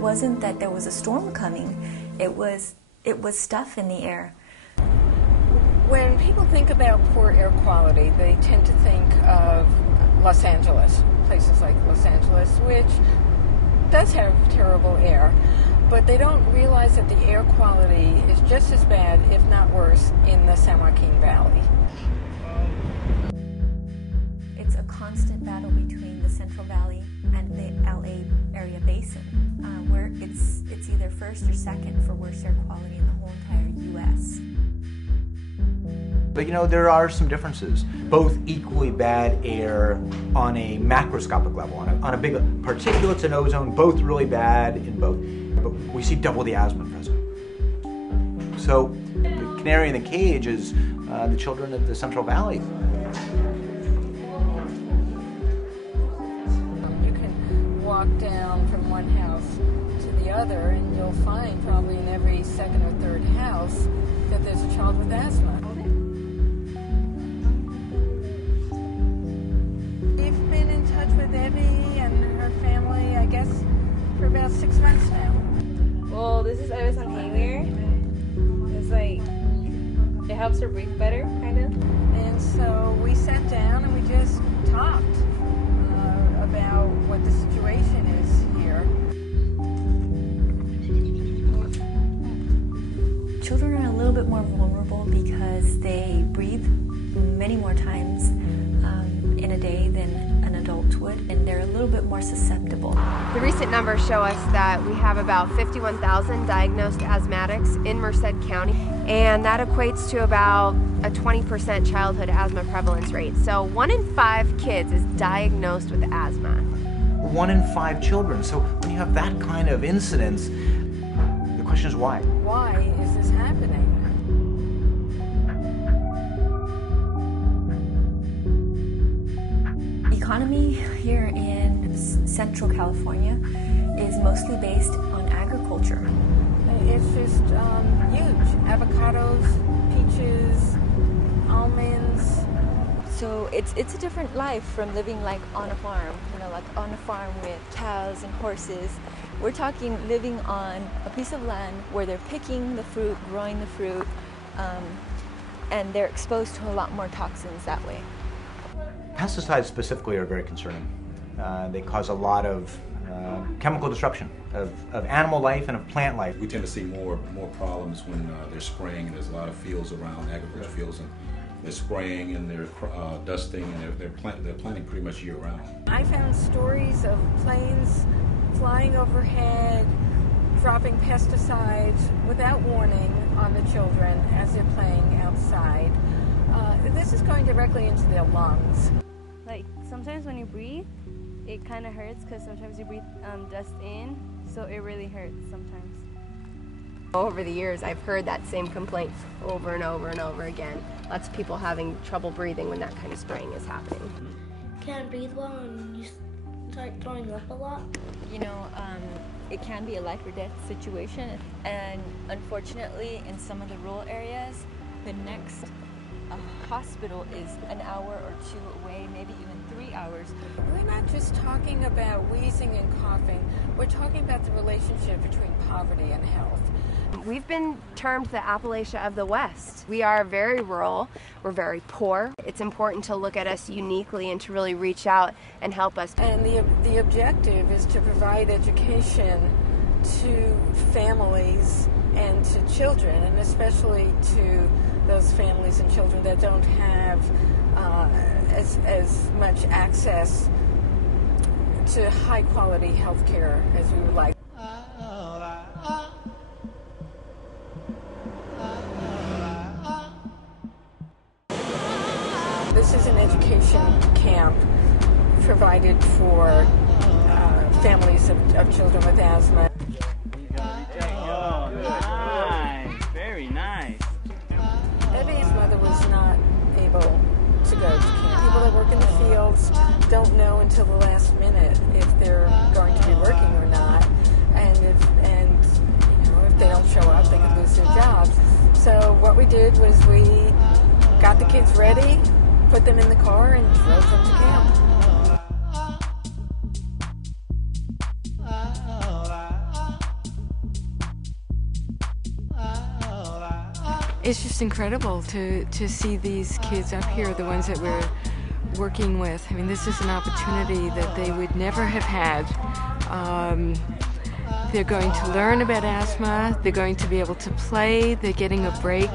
Wasn't that there was a storm coming, it was stuff in the air. When people think about poor air quality, they tend to think of Los Angeles, places like Los Angeles, which does have terrible air, but they don't realize that the air quality is just as bad, if not worse, in the San Joaquin Valley. It's a constant battle between the Central Valley and the LA area basin, where it's either first or second for worst air quality in the whole entire U.S. But there are some differences. Both equally bad air on a macroscopic level, on a big particulates and ozone, both really bad in both. But we see double the asthma present. So the canary in the cage is the children of the Central Valley. Walk down from one house to the other, and you'll find probably in every second or third house that there's a child with asthma. We've been in touch with Evie and her family, I guess, for about 6 months now. Well, this is Eva's inhaler. It's like, it helps her breathe better, kind of. And so we sat down and we just talked about what the situation is here. Children are a little bit more vulnerable because they breathe many more times in a day than an adult would, and they're a little bit more susceptible. The recent numbers show us that we have about 51,000 diagnosed asthmatics in Merced County, and that equates to about a 20% childhood asthma prevalence rate. So 1 in 5 kids is diagnosed with asthma. 1 in 5 children. So when you have that kind of incidence, the question is why? Why is this happening? Economy here in Central California is mostly based on agriculture. It's just huge. Avocados, peaches, almonds. So it's a different life from living like on a farm, like on a farm with cows and horses. We're talking living on a piece of land where they're picking the fruit, growing the fruit, and they're exposed to a lot more toxins that way. Pesticides specifically are very concerning. They cause a lot of chemical disruption of animal life and of plant life. We tend to see more problems when they're spraying, and there's a lot of fields around, agriculture fields, and they're spraying and they're dusting, and they're planting pretty much year round. I found stories of planes flying overhead, dropping pesticides without warning on the children as they're playing outside. This is going directly into their lungs. Like sometimes when you breathe, it kind of hurts because sometimes you breathe dust in, so it really hurts sometimes. Over the years, I've heard that same complaint over and over and over again. Lots of people having trouble breathing when that kind of spraying is happening. Can't breathe well and you start throwing up a lot. It can be a life or death situation, and unfortunately in some of the rural areas, the next hospital is an hour or 2 away, maybe even 3 hours. We're not just talking about wheezing and coughing, we're talking about the relationship between poverty and health. We've been termed the Appalachia of the West. We are very rural, we're very poor. It's important to look at us uniquely and to really reach out and help us. And the objective is to provide education to families and to children, and especially to those families and children that don't have as much access to high quality health care as we would like. This is an education camp provided for families of children with asthma. Oh, nice. Very nice. Eddie's mother was not able to go to camp. People that work in the fields don't know until the last minute if they're going to be working or not, and if they don't show up, they can lose their jobs. So what we did was we got the kids ready, put them in the car, and drove them to camp. It's just incredible to see these kids up here, the ones that we're working with. I mean, this is an opportunity that they would never have had. They're going to learn about asthma, they're going to be able to play, they're getting a break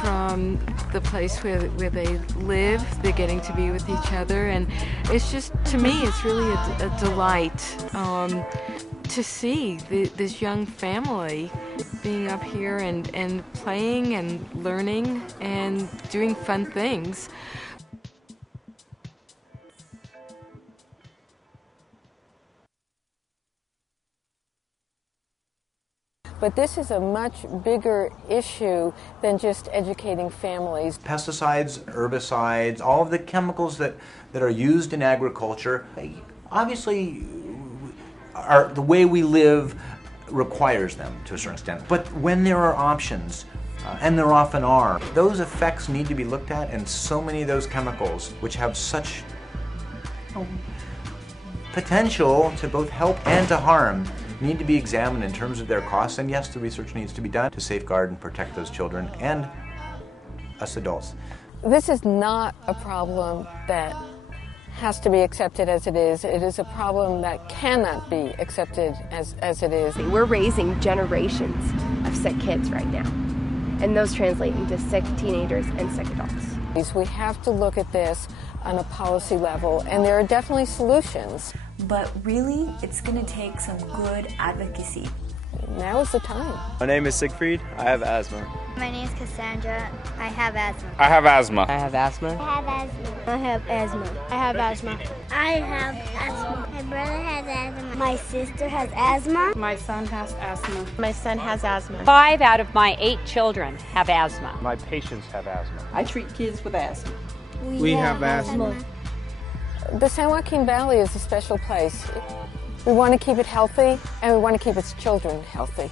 from the place where they live, they're getting to be with each other, and it's just, to me, it's really a delight to see this young family being up here and playing and learning and doing fun things. But this is a much bigger issue than just educating families. Pesticides, herbicides, all of the chemicals that are used in agriculture, obviously the way we live requires them to a certain extent. But when there are options, and there often are, those effects need to be looked at, and so many of those chemicals, which have such potential to both help and to harm, need to be examined in terms of their costs, and yes, the research needs to be done to safeguard and protect those children and us adults. This is not a problem that has to be accepted as it is. It is a problem that cannot be accepted as it is. We're raising generations of sick kids right now, and those translate into sick teenagers and sick adults. We have to look at this on a policy level, and there are definitely solutions. But really, it's going to take some good advocacy. Now is the time. My name is Siegfried. I have asthma. My name is Cassandra. I have asthma. I have asthma. I have asthma. I have asthma. I have asthma. I have asthma. I have asthma. My brother has asthma. My sister has asthma. My son has asthma. My son has asthma. 5 out of my 8 children have asthma. My patients have asthma. I treat kids with asthma. We have asthma. The San Joaquin Valley is a special place. We want to keep it healthy, and we want to keep its children healthy.